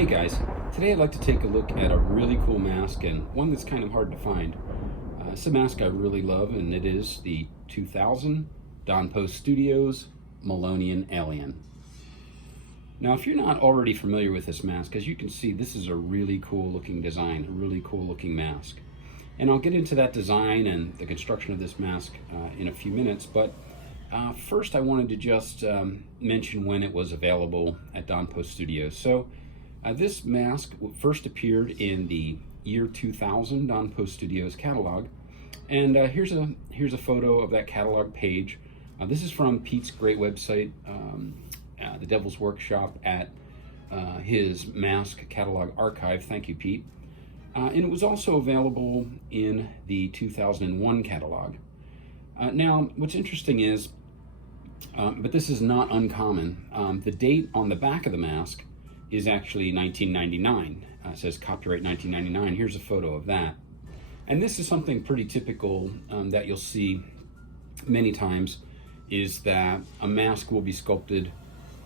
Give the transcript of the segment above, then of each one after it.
Hey guys, today I'd like to take a look at a really cool mask and one that's kind of hard to find. It's a mask I really love, and it is the 2000 Don Post Studios Malonian Alien. Now, if you're not already familiar with this mask, as you can see, this is a really cool looking design, a really cool looking mask. And I'll get into that design and the construction of this mask in a few minutes, but first I wanted to just mention when it was available at Don Post Studios. This mask first appeared in the year 2000 Don Post Studios catalog, and here's a photo of that catalog page. This is from Pete's great website, the Devil's Workshop, at his mask catalog archive. Thank you, Pete. And it was also available in the 2001 catalog. Now, what's interesting is, but this is not uncommon, the date on the back of the mask is actually 1999. It says copyright 1999. Here's a photo of that. And this is something pretty typical that you'll see many times, is that a mask will be sculpted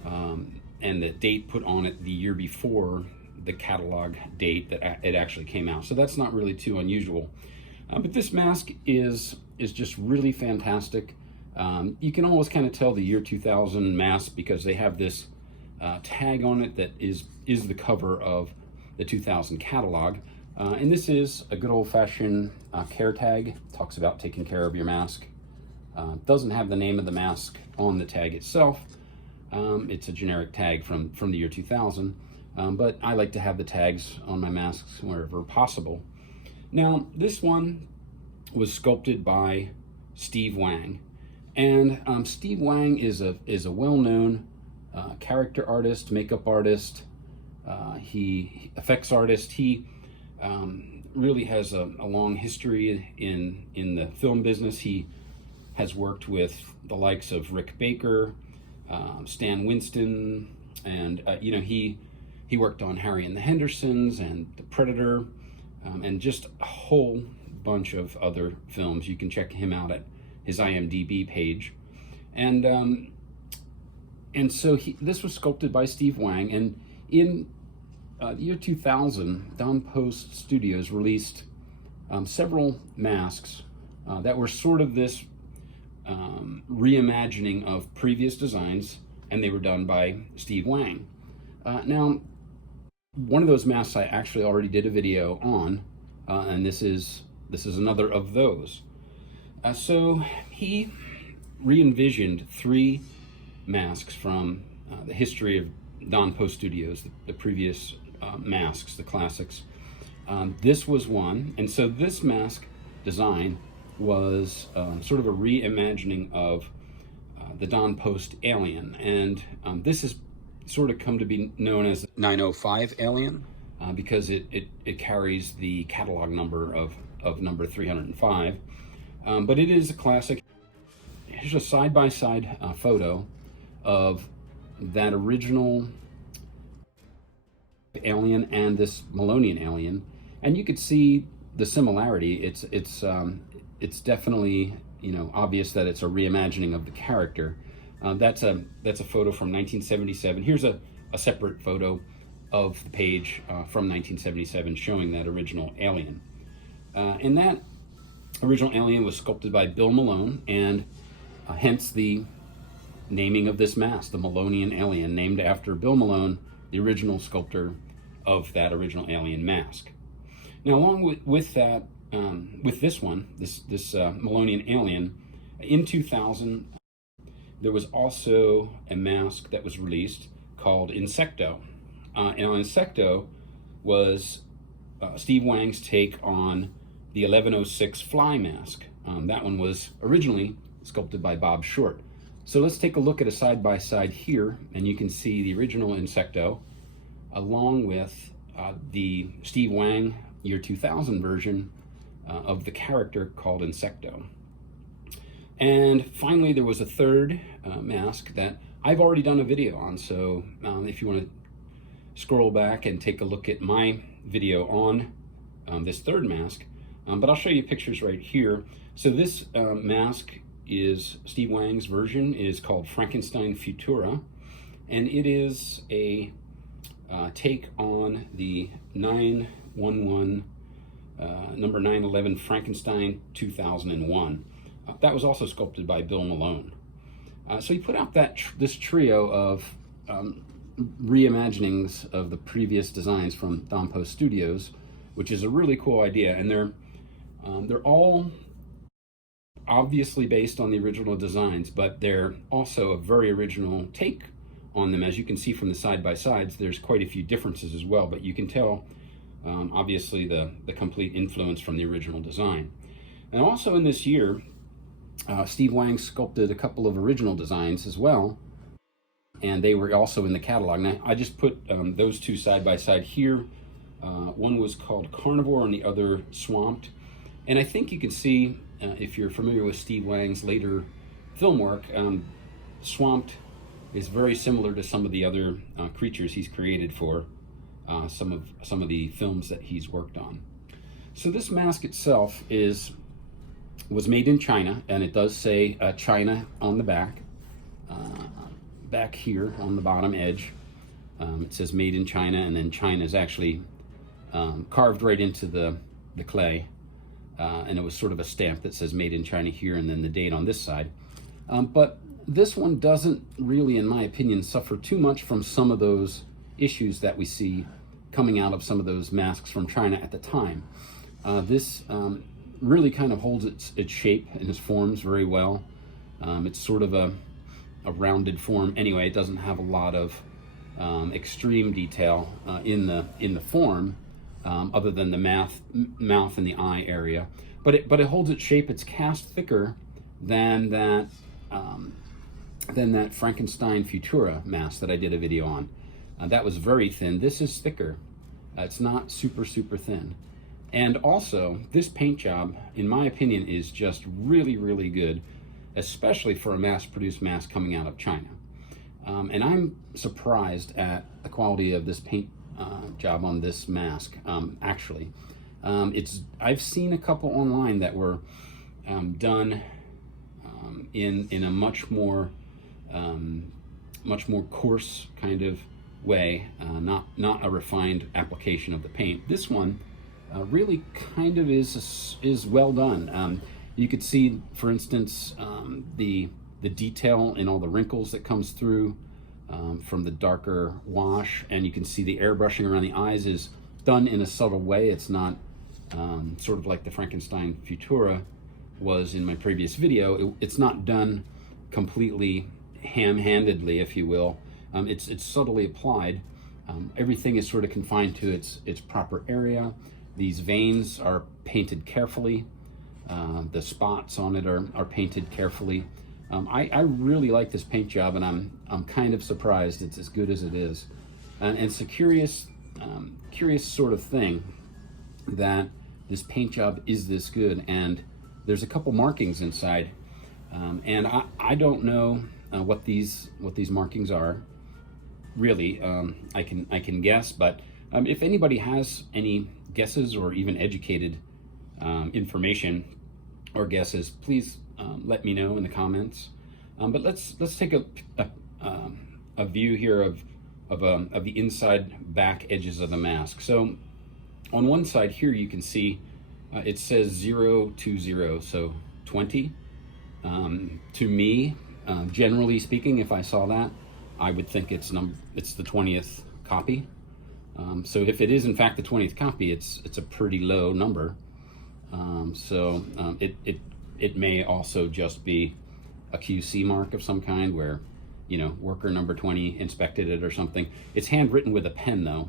and the date put on it the year before the catalog date that it actually came out. So that's not really too unusual. But this mask is just really fantastic. You can always kind of tell the year 2000 mask because they have this tag on it that is the cover of the 2000 catalog. And this is a good old-fashioned care tag. Talks about taking care of your mask. Doesn't have the name of the mask on the tag itself. It's a generic tag from the year 2000, but I like to have the tags on my masks wherever possible. Now, this one was sculpted by Steve Wang, and Steve Wang is a well-known character artist, makeup artist, he effects artist. He really has a long history in the film business. He has worked with the likes of Rick Baker, Stan Winston, and he worked on Harry and the Hendersons and The Predator, and just a whole bunch of other films. You can check him out at his IMDb page. And so this was sculpted by Steve Wang, and in the year 2000, Don Post Studios released several masks that were sort of this reimagining of previous designs, and they were done by Steve Wang. Now, one of those masks I actually already did a video on, and this is another of those. So he re-envisioned three masks from the history of Don Post Studios, the previous masks, the classics. This was one, and so this mask design was sort of a reimagining of the Don Post Alien, and this has sort of come to be known as 905 Alien because it carries the catalog number of number 305, but it is a classic. Here's a side-by-side photo of that original alien and this Malonian alien, and you could see the similarity. It's definitely obvious that it's a reimagining of the character. That's a photo from 1977. Here's a separate photo of the page from 1977 showing that original alien. And that original alien was sculpted by Bill Malone, and hence the naming of this mask, the Malonian Alien, named after Bill Malone, the original sculptor of that original alien mask. Now, along with that, with this one, this Malonian Alien, in 2000, there was also a mask that was released called Insecto. And Insecto was Steve Wang's take on the 1106 fly mask. That one was originally sculpted by Bob Short. So let's take a look at a side-by-side here, and you can see the original Insecto along with the Steve Wang year 2000 version of the character called Insecto. And finally, there was a third mask that I've already done a video on, so if you want to scroll back and take a look at my video on this third mask, but I'll show you pictures right here. So this mask is Steve Wang's version. It is called Frankenstein Futura, and it is a take on the 911 number 911 Frankenstein 2001. That was also sculpted by Bill Malone. So he put out this trio of reimaginings of the previous designs from Don Post Studios, which is a really cool idea, and they're all obviously based on the original designs, but they're also a very original take on them. As you can see from the side-by-sides, there's quite a few differences as well, but you can tell obviously the complete influence from the original design. And also in this year, Steve Wang sculpted a couple of original designs as well, and they were also in the catalog. Now, I just put those two side by side here. One was called Carnivore and the other Swamped. And I think you can see, if you're familiar with Steve Wang's later film work, Swamped is very similar to some of the other creatures he's created for some of the films that he's worked on. So this mask itself was made in China, and it does say China on the back. Back here on the bottom edge, it says made in China, and then China is actually carved right into the clay, and it was sort of a stamp that says made in China here, and then the date on this side. But this one doesn't really, in my opinion, suffer too much from some of those issues that we see coming out of some of those masks from China at the time. This really kind of holds its shape and its forms very well. It's sort of a rounded form anyway. It doesn't have a lot of extreme detail in the form, other than the mouth and the eye area. But it holds its shape. It's cast thicker than that Frankenstein Futura mask that I did a video on. That was very thin. This is thicker. It's not super thin. And also, this paint job, in my opinion, is just really, really good, especially for a mass-produced mask coming out of China. And I'm surprised at the quality of this paint job on this mask, actually. I've seen a couple online that were done in a much more coarse kind of way, not a refined application of the paint. This one really kind of is well done. You could see, for instance, the detail in all the wrinkles that comes through from the darker wash, and you can see the airbrushing around the eyes is done in a subtle way. It's not sort of like the Frankenstein Futura was in my previous video. It's not done completely ham-handedly, if you will. It's subtly applied. Everything is sort of confined to its proper area. These veins are painted carefully. The spots on it are painted carefully. I really like this paint job, and I'm kind of surprised it's as good as it is. And it's a curious sort of thing that this paint job is this good. And there's a couple markings inside, and I don't know what these markings are. Really, I can guess, but if anybody has any guesses or even educated information or guesses, please let me know in the comments. But let's take a view here of the inside back edges of the mask. So on one side here, you can see it says 020, so 20. To me, generally speaking, if I saw that, I would think it's the 20th copy. So if it is in fact the 20th copy, it's a pretty low number. It may also just be a QC mark of some kind, where, you know, worker number 20 inspected it or something. It's handwritten with a pen though,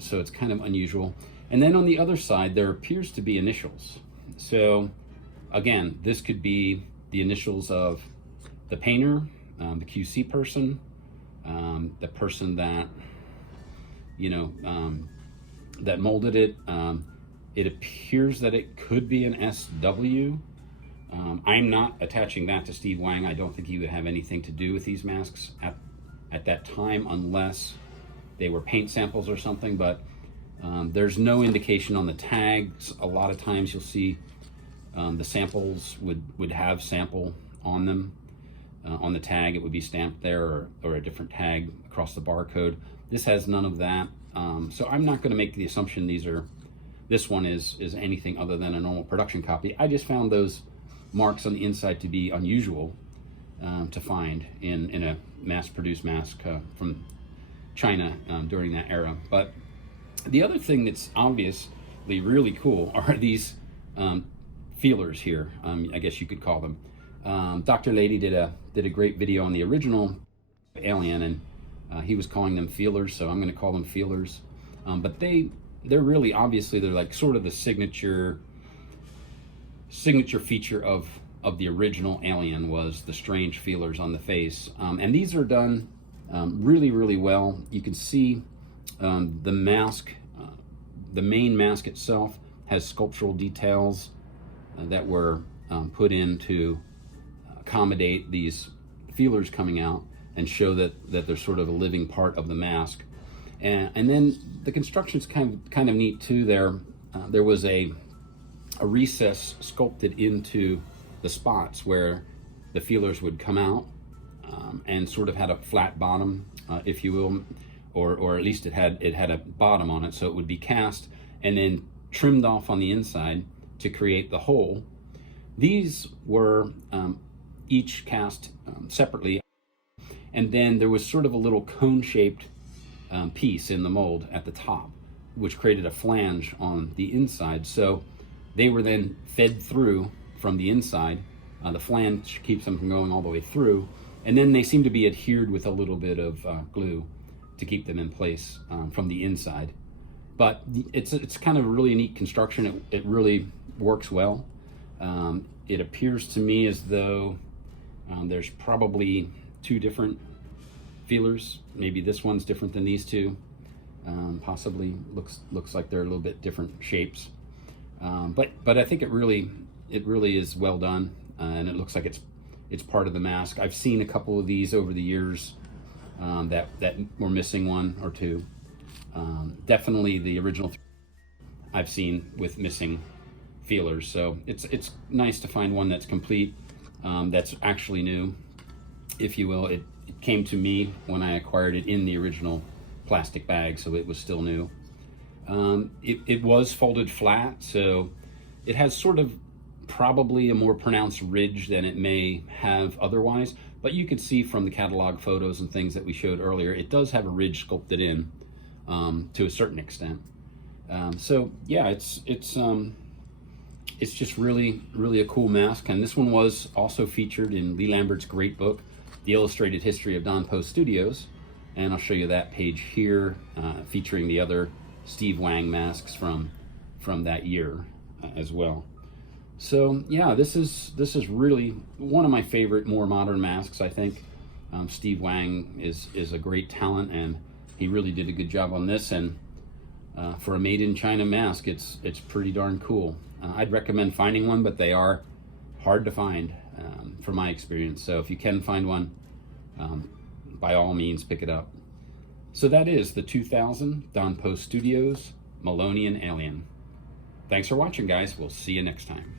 so it's kind of unusual. And then on the other side, there appears to be initials. So again, this could be the initials of the painter, the QC person, the person that, you know, that molded it. It appears that it could be an SW. I'm not attaching that to Steve Wang. I don't think he would have anything to do with these masks at that time, unless they were paint samples or something. But there's no indication on the tags. A lot of times you'll see the samples would have sample on them. On the tag, it would be stamped there, or a different tag across the barcode. This has none of that. So I'm not going to make the assumption this one is anything other than a normal production copy. I just found those marks on the inside to be unusual to find in a mass-produced mask from China during that era. But the other thing that's obviously really cool are these feelers here, I guess you could call them. Dr. Lady did a great video on the original Alien, and he was calling them feelers, so I'm going to call them feelers. But they're really, obviously, they're like sort of the signature feature of the original Alien was the strange feelers on the face. And these are done really, really well. You can see the mask, the main mask itself has sculptural details that were put in to accommodate these feelers coming out and show that they're sort of a living part of the mask. And then the construction's kind of neat too. There was a recess sculpted into the spots where the feelers would come out, and sort of had a flat bottom, if you will, or at least it had a bottom on it, so it would be cast and then trimmed off on the inside to create the hole. These were each cast separately, and then there was sort of a little cone-shaped piece in the mold at the top, which created a flange on the inside. So they were then fed through from the inside. The flange keeps them from going all the way through, and then they seem to be adhered with a little bit of glue to keep them in place from the inside. But it's kind of a really neat construction. It really works well. It appears to me as though there's probably two different feelers. Maybe this one's different than these two. Possibly looks like they're a little bit different shapes. But I think it really is well done, and it looks like it's part of the mask. I've seen a couple of these over the years that were missing one or two. Definitely the original I've seen with missing feelers. So it's nice to find one that's complete, that's actually new, if you will. It came to me when I acquired it in the original plastic bag, so it was still new. It was folded flat, so it has sort of probably a more pronounced ridge than it may have otherwise, but you could see from the catalog photos and things that we showed earlier, it does have a ridge sculpted in to a certain extent. So yeah, it's just really a cool mask. And this one was also featured in Lee Lambert's great book, The Illustrated History of Don Post Studios, and I'll show you that page here, featuring the other Steve Wang masks from that year as well. So yeah, this is really one of my favorite more modern masks, I think. Steve Wang is a great talent, and he really did a good job on this. And for a made in China mask, it's pretty darn cool. I'd recommend finding one, but they are hard to find from my experience. So if you can find one, by all means, pick it up. So that is the 2000 Don Post Studios Malonian Alien. Thanks for watching, guys. We'll see you next time.